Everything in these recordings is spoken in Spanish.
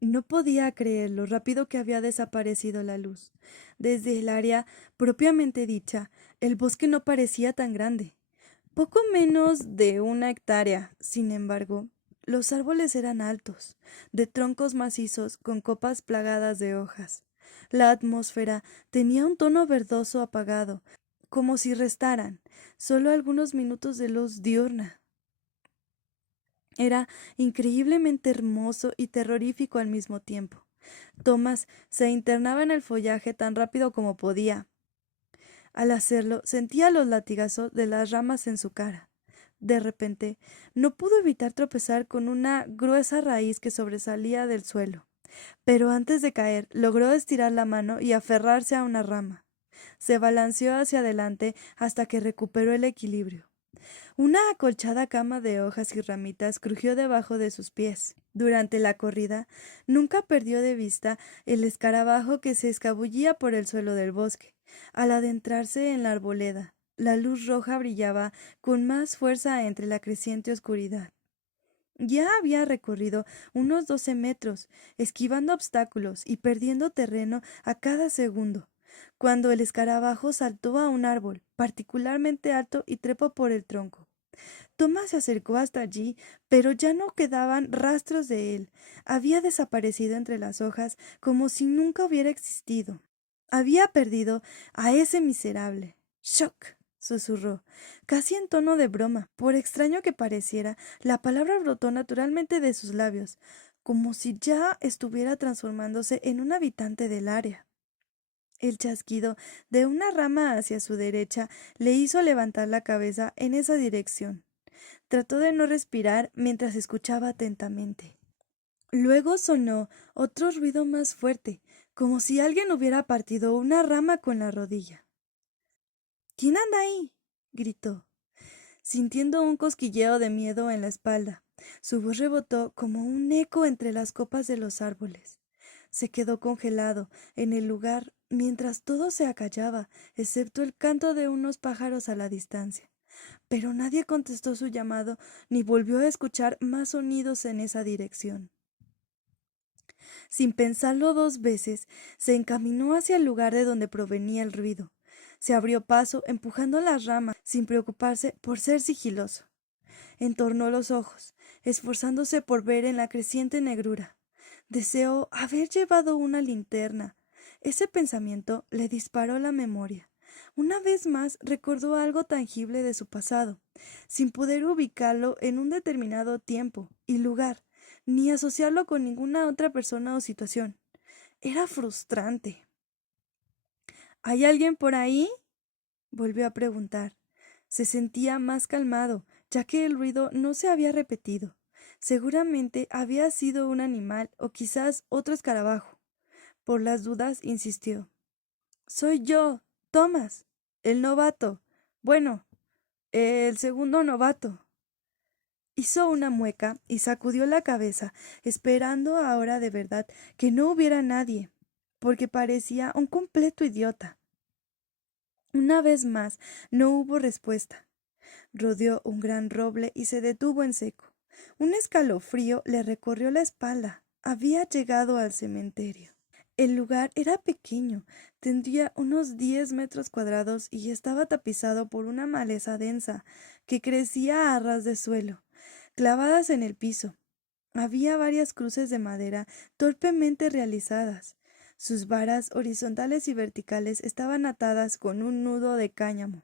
No podía creer lo rápido que había desaparecido la luz. Desde el área propiamente dicha, el bosque no parecía tan grande. Poco menos de 1 hectárea, sin embargo, los árboles eran altos, de troncos macizos con copas plagadas de hojas. La atmósfera tenía un tono verdoso apagado, como si restaran solo algunos minutos de luz diurna. Era increíblemente hermoso y terrorífico al mismo tiempo. Thomas se internaba en el follaje tan rápido como podía. Al hacerlo, sentía los latigazos de las ramas en su cara. De repente, no pudo evitar tropezar con una gruesa raíz que sobresalía del suelo, pero antes de caer, logró estirar la mano y aferrarse a una rama. Se balanceó hacia adelante hasta que recuperó el equilibrio. Una acolchada cama de hojas y ramitas crujió debajo de sus pies. Durante la corrida, nunca perdió de vista el escarabajo que se escabullía por el suelo del bosque. Al adentrarse en la arboleda, la luz roja brillaba con más fuerza entre la creciente oscuridad. Ya había recorrido unos 12 metros, esquivando obstáculos y perdiendo terreno a cada segundo, cuando el escarabajo saltó a un árbol particularmente alto y trepó por el tronco. Tomás se acercó hasta allí, pero ya no quedaban rastros de él. Había desaparecido entre las hojas como si nunca hubiera existido. Había perdido a ese miserable. ¡Shock! Susurró, casi en tono de broma. Por extraño que pareciera, la palabra brotó naturalmente de sus labios, como si ya estuviera transformándose en un habitante del área. El chasquido de una rama hacia su derecha le hizo levantar la cabeza en esa dirección. Trató de no respirar mientras escuchaba atentamente. Luego sonó otro ruido más fuerte, como si alguien hubiera partido una rama con la rodilla. ¿Quién anda ahí? Gritó, sintiendo un cosquilleo de miedo en la espalda. Su voz rebotó como un eco entre las copas de los árboles. Se quedó congelado en el lugar mientras todo se acallaba, excepto el canto de unos pájaros a la distancia. Pero nadie contestó su llamado ni volvió a escuchar más sonidos en esa dirección. Sin pensarlo 2 veces, se encaminó hacia el lugar de donde provenía el ruido. Se abrió paso, empujando las ramas, sin preocuparse por ser sigiloso. Entornó los ojos, esforzándose por ver en la creciente negrura. Deseó haber llevado una linterna. Ese pensamiento le disparó la memoria. Una vez más recordó algo tangible de su pasado, sin poder ubicarlo en un determinado tiempo y lugar, ni asociarlo con ninguna otra persona o situación. Era frustrante. ¿Hay alguien por ahí? Volvió a preguntar. Se sentía más calmado, ya que el ruido no se había repetido. Seguramente había sido un animal o quizás otro escarabajo. Por las dudas insistió. Soy yo, Thomas, el novato. Bueno, el segundo novato. Hizo una mueca y sacudió la cabeza, esperando ahora de verdad que no hubiera nadie, porque parecía un completo idiota. Una vez más no hubo respuesta. Rodeó un gran roble y se detuvo en seco. Un escalofrío le recorrió la espalda. Había llegado al cementerio. El lugar era pequeño, tendría unos 10 metros cuadrados y estaba tapizado por una maleza densa que crecía a ras de suelo, clavadas en el piso. Había varias cruces de madera torpemente realizadas. Sus varas horizontales y verticales estaban atadas con un nudo de cáñamo.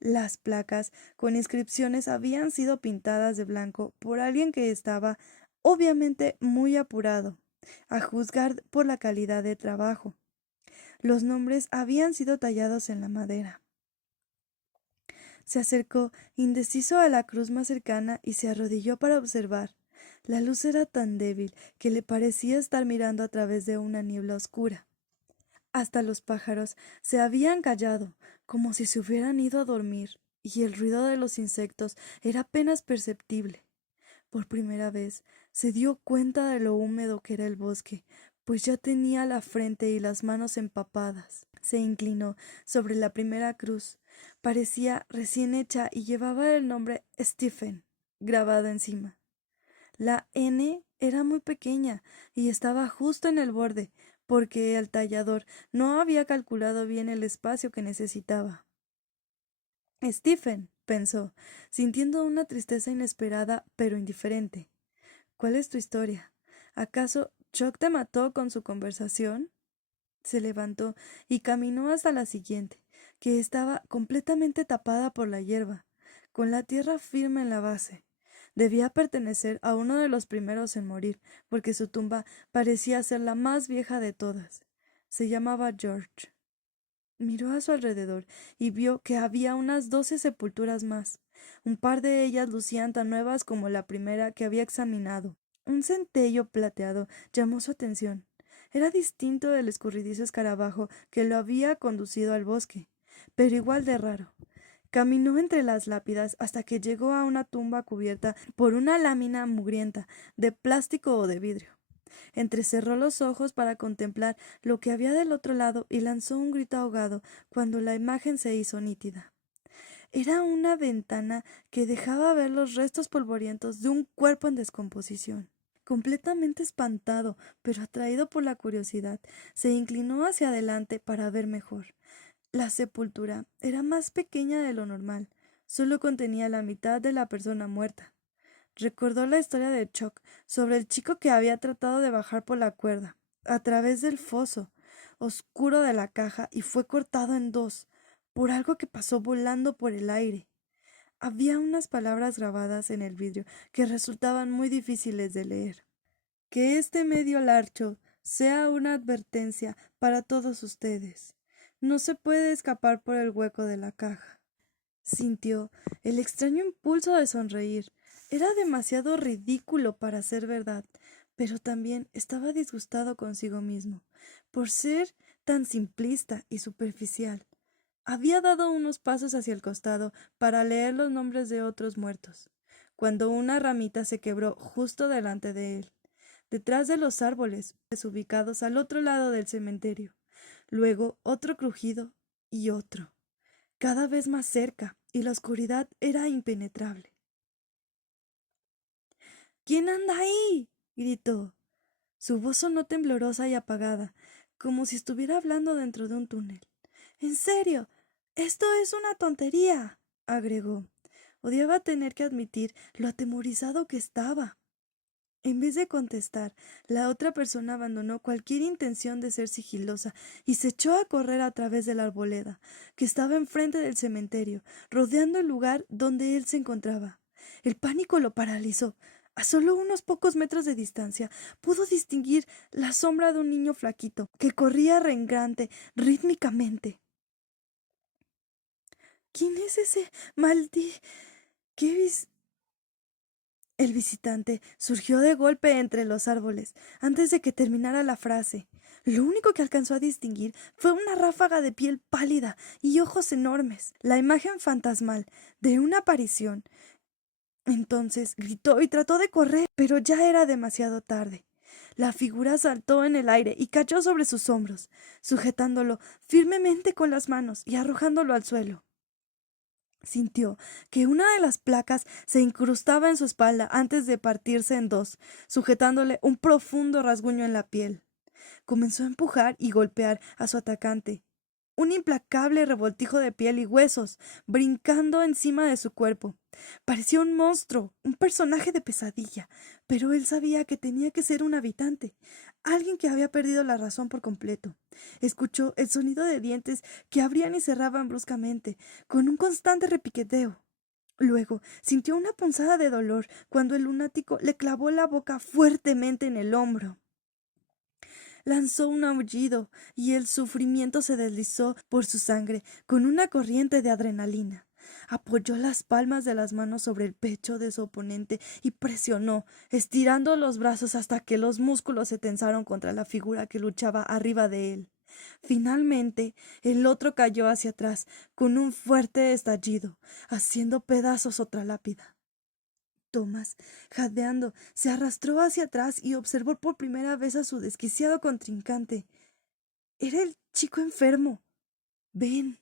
Las placas con inscripciones habían sido pintadas de blanco por alguien que estaba obviamente muy apurado, a juzgar por la calidad de trabajo. Los nombres habían sido tallados en la madera. Se acercó indeciso a la cruz más cercana y se arrodilló para observar. La luz era tan débil que le parecía estar mirando a través de una niebla oscura. Hasta los pájaros se habían callado, como si se hubieran ido a dormir, y el ruido de los insectos era apenas perceptible. Por primera vez se dio cuenta de lo húmedo que era el bosque, pues ya tenía la frente y las manos empapadas. Se inclinó sobre la primera cruz. Parecía recién hecha y llevaba el nombre Stephen grabado encima. La N era muy pequeña y estaba justo en el borde, porque el tallador no había calculado bien el espacio que necesitaba. Stephen, pensó, sintiendo una tristeza inesperada pero indiferente. ¿Cuál es tu historia? ¿Acaso Chuck te mató con su conversación? Se levantó y caminó hasta la siguiente, que estaba completamente tapada por la hierba, con la tierra firme en la base. Debía pertenecer a uno de los primeros en morir, porque su tumba parecía ser la más vieja de todas. Se llamaba George. Miró a su alrededor y vio que había unas 12 sepulturas más. Un par de ellas lucían tan nuevas como la primera que había examinado. Un centello plateado llamó su atención. Era distinto del escurridizo escarabajo que lo había conducido al bosque, pero igual de raro. Caminó entre las lápidas hasta que llegó a una tumba cubierta por una lámina mugrienta, de plástico o de vidrio. Entrecerró los ojos para contemplar lo que había del otro lado y lanzó un grito ahogado cuando la imagen se hizo nítida. Era una ventana que dejaba ver los restos polvorientos de un cuerpo en descomposición. Completamente espantado, pero atraído por la curiosidad, se inclinó hacia adelante para ver mejor. La sepultura era más pequeña de lo normal, solo contenía la mitad de la persona muerta. Recordó la historia de Chuck sobre el chico que había tratado de bajar por la cuerda, a través del foso oscuro de la caja y fue cortado en dos, por algo que pasó volando por el aire. Había unas palabras grabadas en el vidrio que resultaban muy difíciles de leer. Que este medio larcho sea una advertencia para todos ustedes. No se puede escapar por el hueco de la caja. Sintió el extraño impulso de sonreír. Era demasiado ridículo para ser verdad, pero también estaba disgustado consigo mismo, por ser tan simplista y superficial. Había dado unos pasos hacia el costado para leer los nombres de otros muertos, cuando una ramita se quebró justo delante de él, detrás de los árboles ubicados al otro lado del cementerio. Luego otro crujido y otro, cada vez más cerca, y la oscuridad era impenetrable. ¿Quién anda ahí? Gritó. Su voz sonó temblorosa y apagada, como si estuviera hablando dentro de un túnel. En serio, esto es una tontería, agregó. Odiaba tener que admitir lo atemorizado que estaba. En vez de contestar, la otra persona abandonó cualquier intención de ser sigilosa y se echó a correr a través de la arboleda, que estaba enfrente del cementerio, rodeando el lugar donde él se encontraba. El pánico lo paralizó. A solo unos pocos metros de distancia pudo distinguir la sombra de un niño flaquito que corría rengrante rítmicamente. ¿Quién es ese ¿Qué El visitante surgió de golpe entre los árboles, antes de que terminara la frase. Lo único que alcanzó a distinguir fue una ráfaga de piel pálida y ojos enormes, la imagen fantasmal de una aparición. Entonces gritó y trató de correr, pero ya era demasiado tarde. La figura saltó en el aire y cayó sobre sus hombros, sujetándolo firmemente con las manos y arrojándolo al suelo. Sintió que una de las placas se incrustaba en su espalda antes de partirse en dos, sujetándole un profundo rasguño en la piel. Comenzó a empujar y golpear a su atacante. Un implacable revoltijo de piel y huesos, brincando encima de su cuerpo. Parecía un monstruo, un personaje de pesadilla, pero él sabía que tenía que ser un habitante, alguien que había perdido la razón por completo. Escuchó el sonido de dientes que abrían y cerraban bruscamente, con un constante repiqueteo. Luego sintió una punzada de dolor cuando el lunático le clavó la boca fuertemente en el hombro. Lanzó un aullido y el sufrimiento se deslizó por su sangre con una corriente de adrenalina. Apoyó las palmas de las manos sobre el pecho de su oponente y presionó, estirando los brazos hasta que los músculos se tensaron contra la figura que luchaba arriba de él. Finalmente, el otro cayó hacia atrás con un fuerte estallido, haciendo pedazos otra lápida. Thomas, jadeando, se arrastró hacia atrás y observó por primera vez a su desquiciado contrincante. Era el chico enfermo. Ben.